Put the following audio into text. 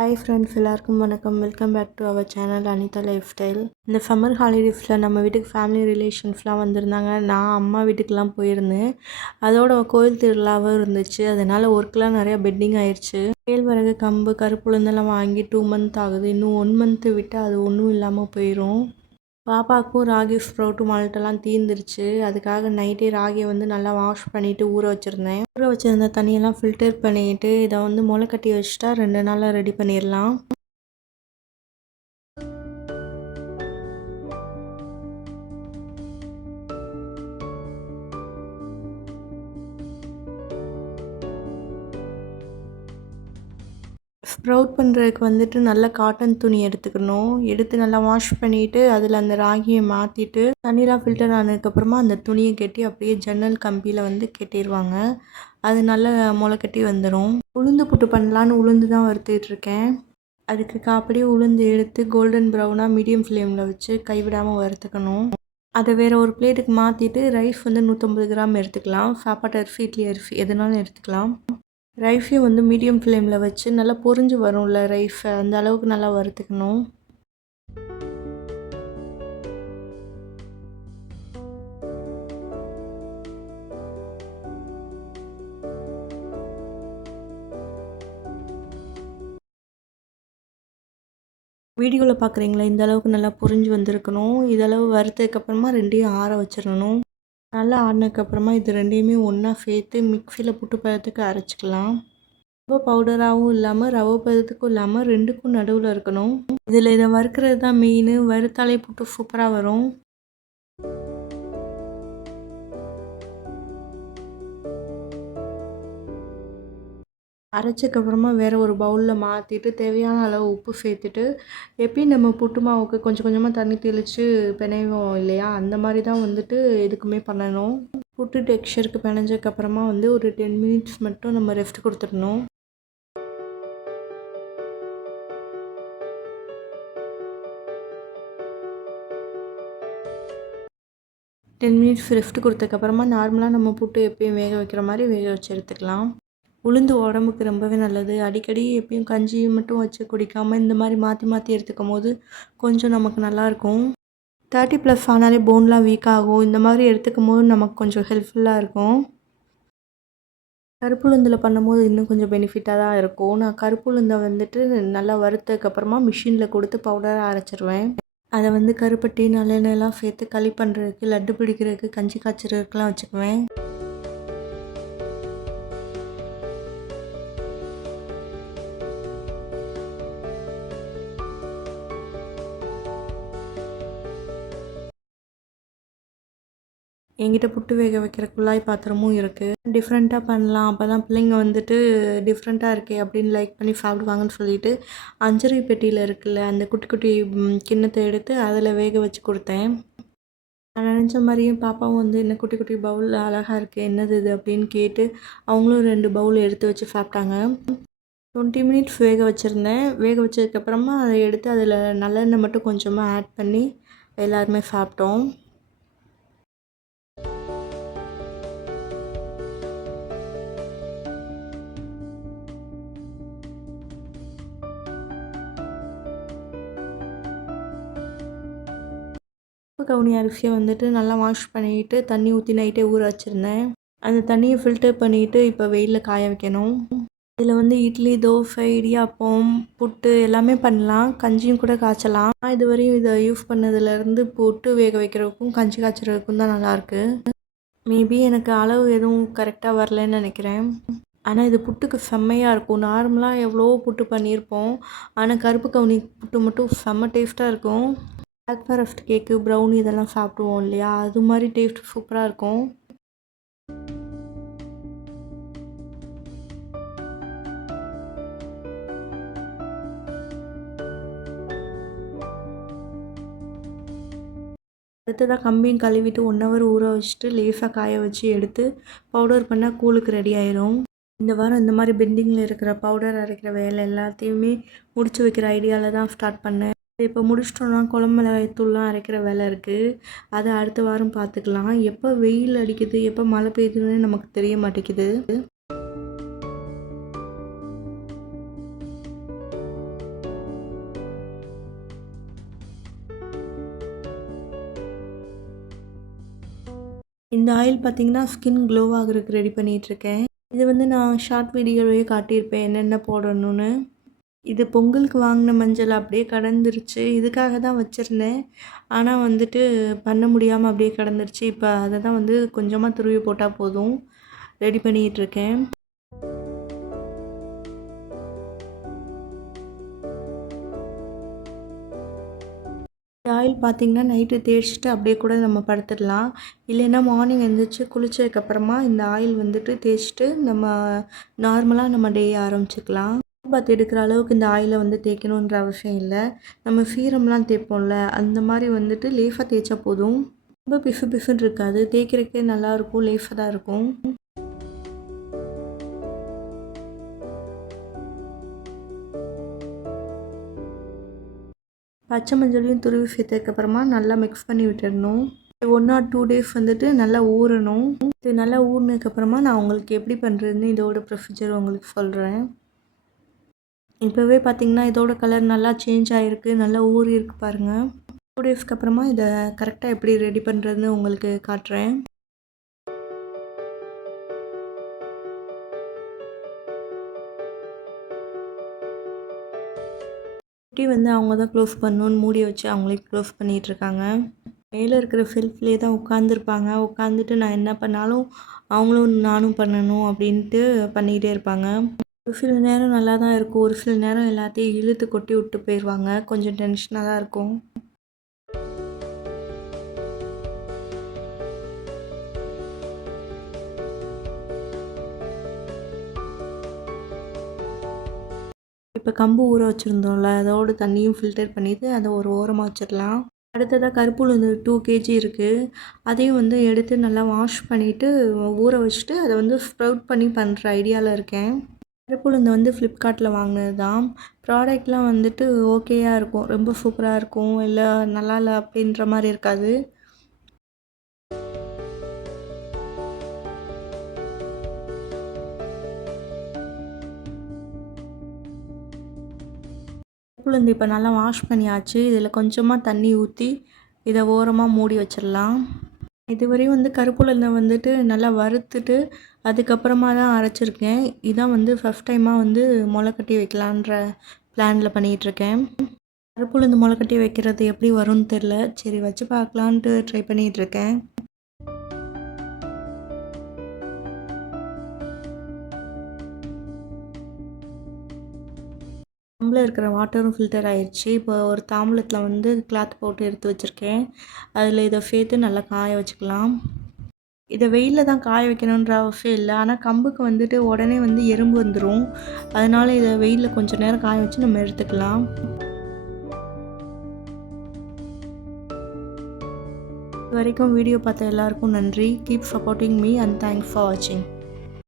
Hi friends, எல்லாருக்கும் வணக்கம். Welcome back to our channel Anitha lifestyle. இந்த சம்மர் ஹாலிடேஸில் நம்ம வீட்டுக்கு ஃபேமிலி ரிலேஷன்ஸ்லாம் வந்திருந்தாங்க. நான் அம்மா வீட்டுக்கெலாம் போயிருந்தேன். அதோட கோயில் திருவிழாவும் இருந்துச்சு. அதனால் ஒர்க்லாம் நிறையா பெட்டிங் ஆயிடுச்சு. கேழ்வரகு, கம்பு, கருப்புளுந்தெல்லாம் வாங்கி 2 மந்த் ஆகுது. இன்னும் 1 மந்த்து விட்டு அது ஒன்றும் இல்லாமல் போயிடும். பாப்பாவுக்கும் ராகி ஸ்ப்ரவுட்டு மால்ட்டெல்லாம் தீர்ந்துருச்சு. அதுக்காக நைட்டே ராகியை நல்லா வாஷ் பண்ணிவிட்டு ஊற வச்சுருந்த தண்ணியெல்லாம் ஃபில்டர் பண்ணிவிட்டு இதை முளை கட்டி வச்சுட்டா 2 நாளில் ரெடி பண்ணிடலாம். ஸ்ப்ரவுட் பண்ணுறதுக்கு நல்ல காட்டன் துணி எடுத்துக்கணும். எடுத்து நல்லா வாஷ் பண்ணிவிட்டு அதில் அந்த ராகியை மாற்றிட்டு தண்ணிலாம் ஃபில்டர் ஆனதுக்கப்புறமா அந்த துணியை கட்டி அப்படியே ஜன்னல் கம்பியில் கட்டிடுவாங்க. அது நல்லா முளை கட்டி வந்துடும். உளுந்து புட்டு பண்ணலான்னு உளுந்து தான் வறுத்துட்ருக்கேன். அதுக்கு காப்படி உளுந்து எடுத்து கோல்டன் ப்ரௌனாக மீடியம் ஃப்ளேமில் வச்சு கைவிடாமல் வறுத்துக்கணும். அதை வேறு ஒரு பிளேட்டுக்கு மாற்றிட்டு ரைஸ் 150 கிராம் எடுத்துக்கலாம். சாப்பாட்டு அரிசி, இட்லி அரிசி எதுனாலும் எடுத்துக்கலாம். ரைஸையும் மீடியம் ஃப்ளேமில் வச்சு நல்லா பொரிஞ்சு வரும்ல ரைஸை, அந்த அளவுக்கு நல்லா வறுத்துக்கணும். வீடியோவில் பார்க்குறீங்களா, இந்த அளவுக்கு நல்லா பொரிஞ்சு வந்திருக்கணும். இதளவு வறுத்ததுக்கப்புறமா 2யும் ஆற வச்சிடணும். நல்லா ஆறினதுக்கப்புறமா இது 2யுமே ஒன்றா சேர்த்து மிக்சியில் புட்டு பதத்துக்கு அரைச்சிக்கலாம். ரொம்ப பவுடராகவும் இல்லாமல் ரவை பதத்துக்கும் இல்லாமல் 2க்கும் நடுவில் இருக்கணும். இதை வறுக்கிறது தான் மெயின். வறுத்தாலே புட்டு சூப்பராக வரும். அரைச்சதுக்கப்புறமா வேறு ஒரு பவுலில் மாற்றிட்டு தேவையான அளவு உப்பு சேர்த்துட்டு, எப்பயும் நம்ம புட்டு மாவுக்கு கொஞ்சம் கொஞ்சமாக தண்ணி தெளித்து பிணைவோம் இல்லையா, அந்த மாதிரி தான் எதுக்குமே பண்ணணும். புட்டு டெக்ஸ்சருக்கு பிணைஞ்சதுக்கப்புறமா ஒரு 10 மினிட்ஸ் மட்டும் நம்ம ரெஸ்ட் கொடுத்துடணும். 10 மினிட்ஸ் ரெஸ்ட் கொடுத்ததுக்கப்புறமா நார்மலாக நம்ம புட்டு எப்பயும் வேக வைக்கிற மாதிரி வேக வச்சு எடுத்துக்கலாம். உளுந்து உடம்புக்கு ரொம்பவே நல்லது. அடிக்கடி எப்பயும் கஞ்சி மட்டும் வச்சு குடிக்காமல் இந்த மாதிரி மாற்றி மாற்றி எடுத்துக்கும் போது கொஞ்சம் நமக்கு நல்லாயிருக்கும். 30+ ஆனாலே போன்லாம் வீக் ஆகும். இந்த மாதிரி எடுத்துக்கும் போது நமக்கு கொஞ்சம் ஹெல்ப்ஃபுல்லாக இருக்கும். கருப்புளுந்தில் பண்ணும்போது இன்னும் கொஞ்சம் பெனிஃபிட்டாக தான் இருக்கும். நான் கருப்புளுந்தை நல்லா வறுத்ததுக்கப்புறமா மிஷினில் கொடுத்து பவுடராக அரைச்சிருவேன். அதை கருப்பட்டி, நல்லெண்ணெய்லாம் சேர்த்து களி பண்ணுறதுக்கு, லட்டு பிடிக்கிறதுக்கு, கஞ்சி காய்ச்சறதுக்குலாம் வச்சுக்குவேன். என்கிட்ட புட்டு வேக வைக்கிற குழாய் பாத்திரமும் இருக்குது. டிஃப்ரெண்ட்டாக பண்ணலாம், அப்போ தான் பிள்ளைங்க டிஃப்ரெண்ட்டாக இருக்கே அப்படின்னு லைக் பண்ணி சாப்பிடுவாங்கன்னு சொல்லிட்டு அஞ்சரை பெட்டியில் இருக்குல்ல அந்த குட்டி குட்டி கிண்ணத்தை எடுத்து அதில் வேக வச்சு கொடுத்தேன். நான் நினச்ச மாதிரியும் பாப்பாவும் என்ன குட்டி குட்டி பவுலில் அழகாக இருக்குது, என்னது இது அப்படின்னு கேட்டு அவங்களும் 2 பவுல் எடுத்து வச்சு சாப்பிட்டாங்க. 20 மினிட்ஸ் வேக வச்சுருந்தேன். வேக வச்சதுக்கப்புறமா அதை எடுத்து அதில் நல்லெண்ணெய் மட்டும் கொஞ்சமாக ஆட் பண்ணி எல்லாருமே சாப்பிட்டோம். கவுனி அரிசியை நல்லா வாஷ் பண்ணிவிட்டு தண்ணி ஊற்றி நைட்டே ஊற வச்சுருந்தேன். அந்த தண்ணியை ஃபில்டர் பண்ணிவிட்டு இப்போ வெயிலில் காய வைக்கணும். இதில் இட்லி, தோசை, இடியாப்பம், புட்டு எல்லாமே பண்ணலாம். கஞ்சியும் கூட காய்ச்சலாம். நான் இதுவரையும் இதை யூஸ் பண்ணதுலேருந்து புட்டு வேக வைக்கிறதுக்கும் கஞ்சி காய்ச்சறதுக்கும் தான் நல்லாயிருக்கு. மேபி எனக்கு அளவு எதுவும் கரெக்டாக வரலன்னு நினைக்கிறேன். ஆனால் இது புட்டுக்கு செம்மையாக இருக்கும். நார்மலாக எவ்வளோ புட்டு பண்ணியிருப்போம், ஆனால் கருப்பு கவுனி புட்டு மட்டும் செம்ம டேஸ்ட்டாக இருக்கும். பிளாக் ஃபாரஸ்ட் கேக்கு, ப்ரௌனி இதெல்லாம் சாப்பிடுவோம் இல்லையா, அது மாதிரி டேஸ்ட் சூப்பராக இருக்கும். அடுத்ததாக கம்பியும் கழுவிட்டு 1 ஹவர் ஊற வச்சுட்டு லேசாக காய வச்சு எடுத்து பவுடர் பண்ணால் கூழுக்கு ரெடி ஆயிரும். இந்த வாரம் இந்த மாதிரி பெண்டிங்கில் இருக்கிற பவுடர் அரைக்கிற வேலை எல்லாத்தையுமே முடிச்சு வைக்கிற ஐடியாவில் தான் ஸ்டார்ட் பண்ணேன். இப்போ முடிச்சிட்டோன்னா குழம்பு மிளகாய்த்தூள்லாம் அரைக்கிற வேலை இருக்குது. அதை அடுத்த வாரம் பார்த்துக்கலாம். எப்போ வெயில் அடிக்குது, எப்போ மழை பெய்யுதுன்னு நமக்கு தெரிய மாட்டேங்குது. இந்த ஆயில் பார்த்தீங்கன்னா, ஸ்கின் க்ளோ ஆகுறதுக்கு ரெடி பண்ணிகிட்ருக்கேன். இது வந்து நான் ஷார்ட் வீடியோலயே காட்டியிருப்பேன் என்னென்ன போடணும்னு. இது பொங்கலுக்கு வாங்கின மஞ்சள் அப்படியே கடந்துருச்சு. இதுக்காக தான் வச்சுருந்தேன். ஆனா வந்துட்டு பண்ண முடியாம அப்படியே கடந்துருச்சு. இப்ப அத தான் வந்து கொஞ்சமா துருவி போட்டா போதும். ரெடி பண்ணிக்கிட்டுருக்கேன். இந்த ஆயில் பார்த்தீங்கன்னா, நைட்டு தேய்ச்சிட்டு அப்படியே கூட நம்ம படுத்துடலாம். இல்லைன்னா மார்னிங் எந்திரிச்சு குளிச்சதுக்கப்புறமா இந்த ஆயில் வந்துட்டு தேய்ச்சிட்டு நம்ம நார்மலா நம்ம டே ஆரம்பிச்சுக்கலாம். பாத் எடுக்கிற அளவுக்கு இந்த ஆயில வந்து தேய்க்கணுன்ற அவசியம் இல்ல. நம்ம சீரம்லாம் தேய்ப்போம்ல, அந்த மாரி வந்துட்டு லேசா தேய்ச்சா போதும். ரொம்ப பிசு பிசுன்னு இருக்காது. தேய்க்கிறதுக்கே நல்லாயிருக்கும். லேசா தான் இருக்கும். பச்சை மஞ்சளையும் துருவி சேர்த்ததுக்கப்புறமா நல்லா மிக்ஸ் பண்ணி விட்டுடணும். 1 ஆர் 2 டேஸ் வந்துட்டு நல்லா ஊறணும். இது நல்லா ஊறினதுக்கப்புறமா நான் உங்களுக்கு எப்படி பண்ணுறதுன்னு இதோட ப்ரொசீஜர் உங்களுக்கு சொல்கிறேன். இப்போவே பார்த்தீங்கன்னா, இதோட கலர் நல்லா சேஞ்ச் ஆகிருக்கு. நல்லா ஊறியிருக்கு பாருங்க. 2 டேஸ்க்கு அப்புறமா இதை கரெக்டாக எப்படி ரெடி பண்ணுறதுன்னு உங்களுக்கு காட்டுறேன். குட்டி வந்து அவங்க தான் க்ளோஸ் பண்ணணும்னு மூடி வச்சு அவங்களே க்ளோஸ் பண்ணிகிட்ருக்காங்க. மேலே இருக்கிற ஷெல்ஃப்லேயே தான் உட்காந்துருப்பாங்க. உட்காந்துட்டு நான் என்ன பண்ணாலும் அவங்களும் நானும் பண்ணணும் அப்படின்ட்டு பண்ணிக்கிட்டே இருப்பாங்க. ஒரு சில நேரம் நல்லா தான் இருக்கும். ஒரு சில நேரம் எல்லாத்தையும் இழுத்து கொட்டி விட்டு போயிடுவாங்க. கொஞ்சம் டென்ஷனாக தான் இருக்கும். இப்போ கம்பு ஊற வச்சுருந்தோம்ல, அதோட தண்ணியும் ஃபில்டர் பண்ணிவிட்டு அதை ஒரு ஓரமாக வச்சிடலாம். அடுத்ததாக கருப்பு உளுந்து 2 கேஜி இருக்குது. அதையும் வந்து எடுத்து நல்லா வாஷ் பண்ணிவிட்டு ஊற வச்சுட்டு அதை வந்து ஸ்ப்ரவுட் பண்ணி பண்ணுற ஐடியாவில் இருக்கேன். கருப்பு உளுந்து வந்து ஃப்ளிப்கார்ட்டில் வாங்கினது தான். ப்ராடக்ட்லாம் வந்துட்டு ஓகேயா இருக்கும். ரொம்ப சூப்பராக இருக்கும். இல்லை நல்லா இல்லை அப்படின்ற மாதிரி இருக்காது. உளுந்து இப்போ நல்லா வாஷ் பண்ணியாச்சு. இதில் கொஞ்சமாக தண்ணி ஊற்றி இதை ஓரமாக மூடி வச்சிடலாம். இதுவரையும் வந்து கருப்புளுந்தை வந்துட்டு நல்லா வறுத்துட்டு அதுக்கப்புறமா தான் அரைச்சிருக்கேன். இதான் வந்து ஃபஸ்ட் டைமாக வந்து முளைக்கட்டி வைக்கலான்ற பிளானில் பண்ணிகிட்ருக்கேன். கருப்புளுந்து முளைக்கட்டி வைக்கிறது எப்படி வரும்னு தெரில. சரி வச்சு பார்க்கலான்ட்டு ட்ரை பண்ணிகிட்ருக்கேன். டம்ளர் இருக்கிற வாட்டரும் ஃபில்டர் ஆயிடுச்சு. இப்போ ஒரு தாம்பூலத்தில் வந்து கிளாத் போட்டு எடுத்து வச்சுருக்கேன். அதில் இதை சேர்த்து நல்லா காய வச்சுக்கலாம். இதை வெயிலில் தான் காய வைக்கணுன்ற அவசியம் இல்லை. ஆனால் கம்புக்கு வந்துட்டு உடனே வந்து எறும்பு வந்துடும். அதனால் இதை வெயிலில் கொஞ்சம் நேரம் காய வச்சு நம்ம எடுத்துக்கலாம். இது வரைக்கும் வீடியோ பார்த்த எல்லாருக்கும் நன்றி. Keep supporting me and thanks for வாட்சிங்.